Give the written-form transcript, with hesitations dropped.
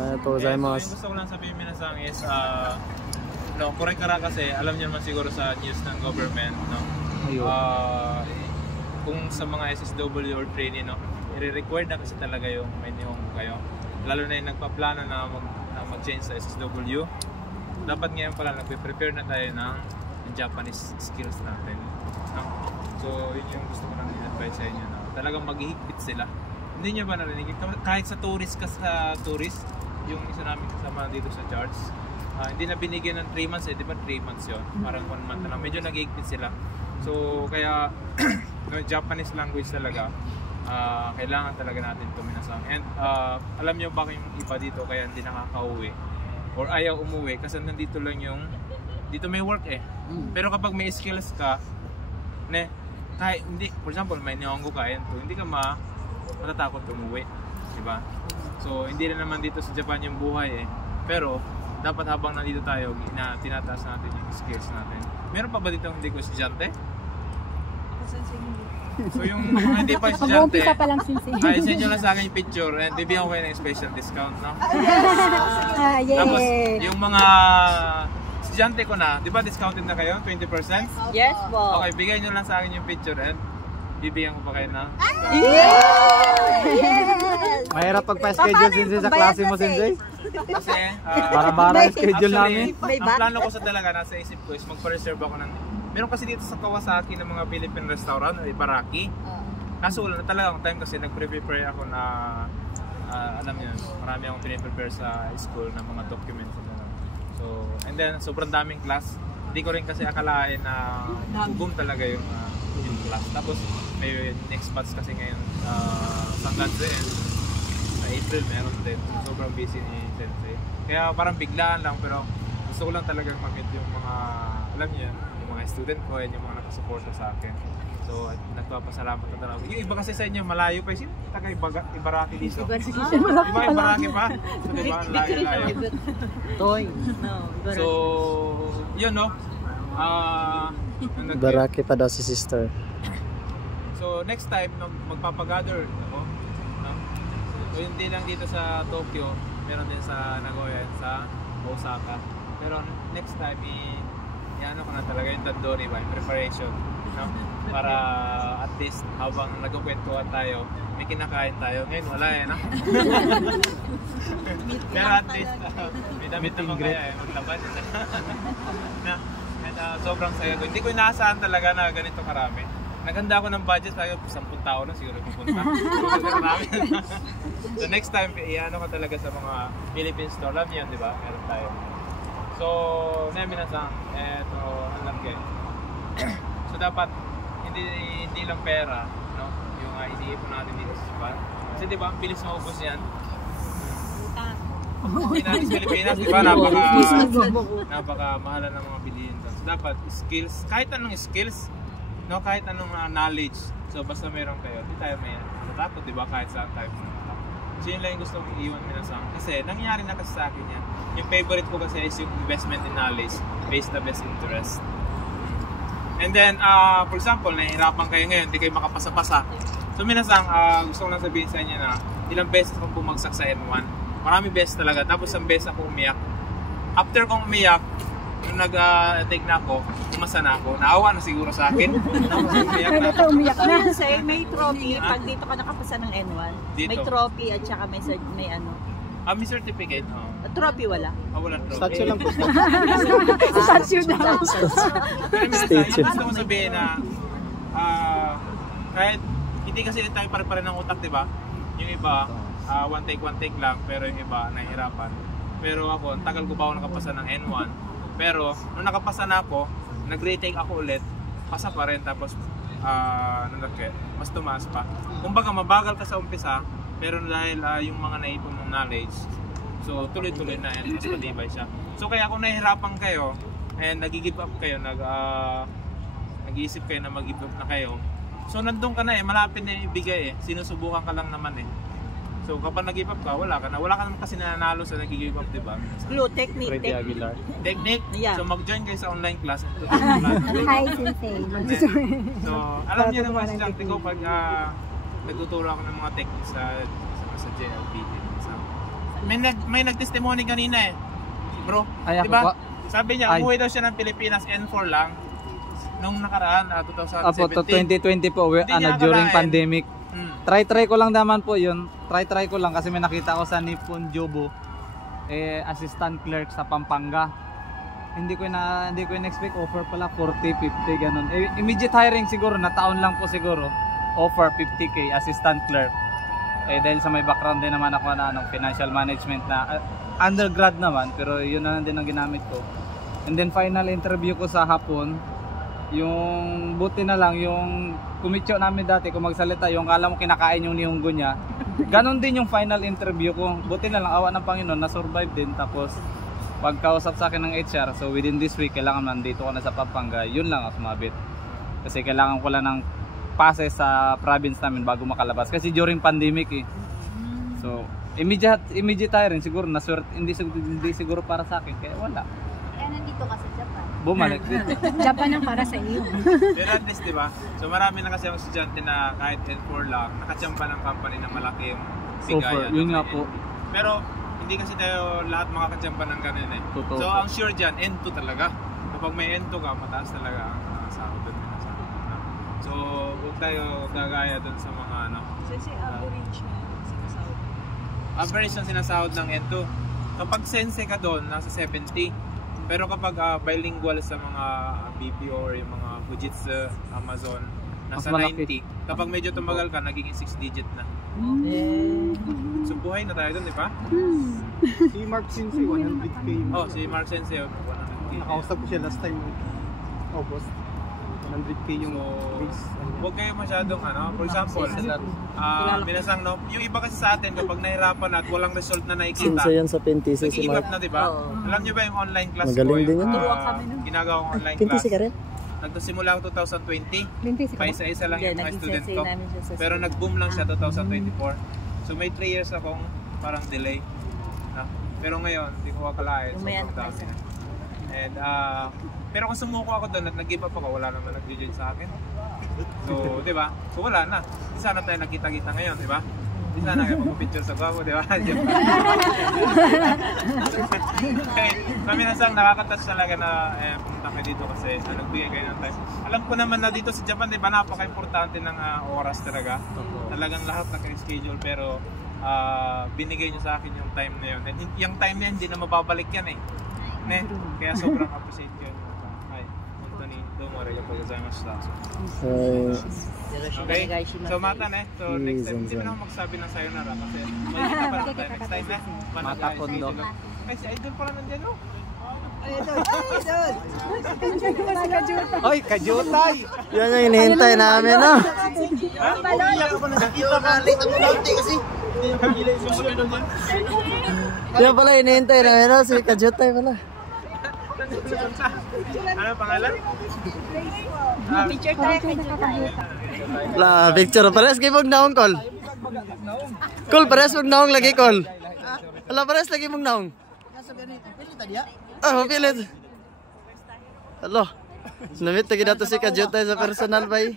So, yung gusto ko lang sabihin minasang is, no, kore-kara kasi, alam niyo naman siguro sa news ng government, no? Kung sa mga SSW or trainee, no, i-require na kasi talaga yung may nihongo kayo. Lalo na yung nagpaplano na mag-change sa SSW. Dapat ngayon pala nagpe-prepare na tayo ng Japanese skills natin, no? So, yun yung gusto ko lang i-advise sa inyo, no? Talagang maghihigpit sila. Hindi nyo ba narinig? Kahit sa tourist, yung isa namin kasama dito sa charts, hindi na binigyan ng 3 months di ba 3 months yun? Parang 1 month na lang. Medyo nag-higpit sila. So, kaya no, Japanese language talaga, kailangan talaga natin ito minasang. And alam nyo ba yung iba dito kaya hindi nakaka-uwi or ayaw umuwi kasi nandito lang yung dito may work pero kapag may skills ka kahit hindi, for example may nihongo ka hindi ka matatakot umuwi, diba? So hindi na naman dito sa Japan yung buhay pero dapat habang nandito tayo tinataas natin yung skills natin. Meron pa ba dito hindi ko estudyante? So yung mga hindi pa estudyante, send nyo lang sa akin yung picture and bibigyan ko kayo ng special discount, no? Tapos yung mga estudyante ko na, di ba discounted na kayo? 20%? Yes po. Okay, bigay nyo lang sa akin yung picture and bibigyan ko pa kayo na. Mahirap pagpa-schedule Sensei sa klase mo, Sensei? Kasi bara-bara yung schedule namin. Ang plano ko sa talaga nasa isip ko is magpa-reserve ako ng meron kasi dito sa Kawasaki ng mga Philippine restaurant o Ibaraki. Kaso wala na talagang time kasi nag-prepare ako na alam niyo, marami akong piniprepare sa school ng mga documents. So, and then sobrang daming class. Hindi ko rin kasi akalain na boom talaga yung class. Tapos may next batch kasi ngayon sa Ganze sa April meron din. Sobrang busy ni Sensei. Kaya parang biglaan lang pero gusto ko lang talagang mag-meet yung mga alam niyo yung mga student ko and yung mga nakasuporta sa akin. So, nagpapasalamat na talaga. Yung iba kasi sa inyo, malayo pa. Sino taga Ibaraki dito? Diba Ibaraki pa? So, diba? Layo-layo. So, yun no? Ibaraki pa daw si sister. So, next time, magpapagather ako. No? So, hindi lang dito sa Tokyo. Meron din sa Nagoya, sa Osaka. Pero next time, ano ko na talaga yung Tandori ba? Yung preparation. No? Para at least habang nagkukwentuhan tayo, may kinakain tayo. Ngayon wala no? Pero at least may damit naman kaya maglaban. Sobrang saya ko. Hindi ko inaasahan talaga na ganito karami. Naganda ako ng budget, tayo 10 tao na siguro pupunta. So next time, iano ka talaga sa mga Philippine store. Alam niyo, di ba? Meron tayo. So, minasan, eto, alam kayo. So dapat hindi lang pera, no? Yung iniipon natin dito sa Japan. Kasi di ba, ang bilis maubos yan. Pinatis Pilipinas, di ba? Napaka mahalan ng mga bilihin. So dapat skills, kahit anong skills, no? Kahit anong knowledge. So basta meron kayo, di tayo may natakot, di ba? Kahit saan tayo. So yun lang yung gusto kong iiwan minasang. Kasi nangyari na kasi sa akin yan. Yung favorite ko kasi is yung investment in knowledge based the best interest. And then, for example, nahihirapan kayo ngayon, hindi kayo makapasa-pasa. So minasang, gusto ko lang sabihin sa inyo na ilang beses akong bumagsak sa N1. Marami beses talaga. Tapos ang beses ako umiyak. After kong umiyak, nung nag-take na ako, umasa na ako. Naawa na siguro sa akin. Umiyak na. May trophy. Pag dito ka nakapasa ng N1, dito. May trophy at saka may ano. May certificate. Trophy wala? Walang trophy. Statue lang po. Statue daw. Pero minsan, gusto ko sabihin na kahit hindi kasi tayo pare-pare ng utak, di ba? Yung iba, one take lang, pero yung iba, nahihirapan. Pero ako, ang tagal ko ba ako nakapasa ng N1. Pero, nung nakapasa na ako, nag-retake ako ulit, pasa pa rin, tapos, mas tumaas pa. Kumbaga, mabagal ka sa umpisa, pero dahil yung mga naipon mong knowledge, so tuloy-tuloy na and mas matibay siya. So kaya kung nahihirapan kayo and nag-give up kayo, nag-iisip kayo na mag-give up na kayo, so nandun ka na malapit na ibigay sinusubukan ka lang naman So kapag nag-give up ka, wala ka naman kasi nananalo sa nag-give up, di ba? Clue, technique. Yeah. So mag-join kayo sa online class. Hi, Sensei. So alam niyo naman si Chante ko pag nagtuturo ako ng mga techniques sa JLPT. may nag-testimony kanina eh. Bro, Ay, ako di ba? po. Sabi niya, Ay. umuwi daw siya ng Pilipinas N4 lang nung nakaraan, 2017. Apo, to 2020 po, Hindi niya during akalain. pandemic. Hmm. Try ko lang naman po yun. Try ko lang kasi may nakita ko sa Nippon Jobo. Assistant clerk sa Pampanga. Hindi ko na-expect offer pala 40, 50 ganun. Immediate hiring siguro, na taon lang po siguro. Offer 50k assistant clerk. Dahil sa may background din naman ako na financial management na undergrad naman, pero yun na din ang ginamit ko. And then final interview ko sa hapon, yung buti na lang yung kumitsyo namin dati kung magsalita, yung kala mo kinakain yung nihunggo niya. Ganon din yung final interview ko. Buti na lang, awa ng Panginoon, na-survive din. Tapos pagkausap sa akin ng HR, so within this week kailangan nandito ko na sa Pampanga. Yun lang ang sumabit. Kasi kailangan ko lang ng pase sa province namin bago makalabas. Kasi during pandemic eh. So immediate hiring siguro hindi siguro para sa akin, kaya wala. Kaya nandito ka sa Japan. Bumalik dito. Japan ang para sa iyo. Pero at least, di ba? So marami na kasi ang estudyante na kahit N4 lang, nakachamba ng company na malaki yung Super, bigayan. yun nga po. Pero hindi kasi tayo lahat makakachamba ng ganun eh. Totoo. So ang sure dyan, N2 talaga. Kapag may N2 ka, mataas talaga ang sahod doon. So huwag tayo gagaya doon sa mga ano. Kasi average na sinasahod. Average ang sinasahod ng N2. Kapag sensei ka doon, nasa 70. Pero kapag bilingual sa mga BPO or yung mga Fujitsu, Amazon, nasa Mas malaki. 90. Kapag medyo tumagal ka, nagiging 6 digit na. So buhay na tayo doon, di ba? Si Mark Sensei, 100k. Oh, si Mark Sensei, 100K. Nakausap ko siya last time, August. 100k yung base. Huwag kayo masyadong for example, minasang no, yung iba kasi sa atin kapag nahirapan at walang result na nakikita, Sinsa yan sa Pentisa si nag-give up Mark. na, di ba? Alam niyo ba yung online class Magaling ko, din yung yun. ginagawa kong online class? Pentisa ka rin? Nagsimula ako 2020, 20 pa isa-isa lang yung mga student ko. Pero nag-boom lang siya 2024. So may 3 years akong parang delay. Pero ngayon, hindi ko akalain. Lumayan sobrang ka dami. And pero kung sumuko ako doon at nag-give up ako, wala naman nag-join sa akin. So, di ba? So wala na. Di sana tayo nagkita-kita ngayon, di ba? Di sana kayo magpapicture sa gwapo, di ba? Okay, kami nasang nakaka-touch talaga na pumunta kayo dito kasi nagbigay kayo ng time. Alam ko naman na dito sa Japan, di ba, napaka-importante ng oras talaga. Talagang lahat naka-schedule, pero binigay nyo sa akin yung time na yun. And yung time na yun, hindi na mababalik yan eh. Kaya sobrang appreciate ko yun. Hi, Anthony, domo arigatou Okay, so mata na. So next time, hindi mo na ako magsabi ng sayonara kasi magkita pa lang tayo next time na. Mata kondo. Ay, si Idol pala nandiyan, no? Oy, kajutay! Yan yung hinihintay namin, no? Yan pala hinihintay namin, no? Si Kajutay pala. Ano pangalan? Picture tayo kay La, picture. Pares kayo mong naong, Col. Col, pares mong naong lagi, Col. Ala, pares lagi mong naong. Ah, mapilit. Alo, namit lagi nato si Kajutay sa personal, bay.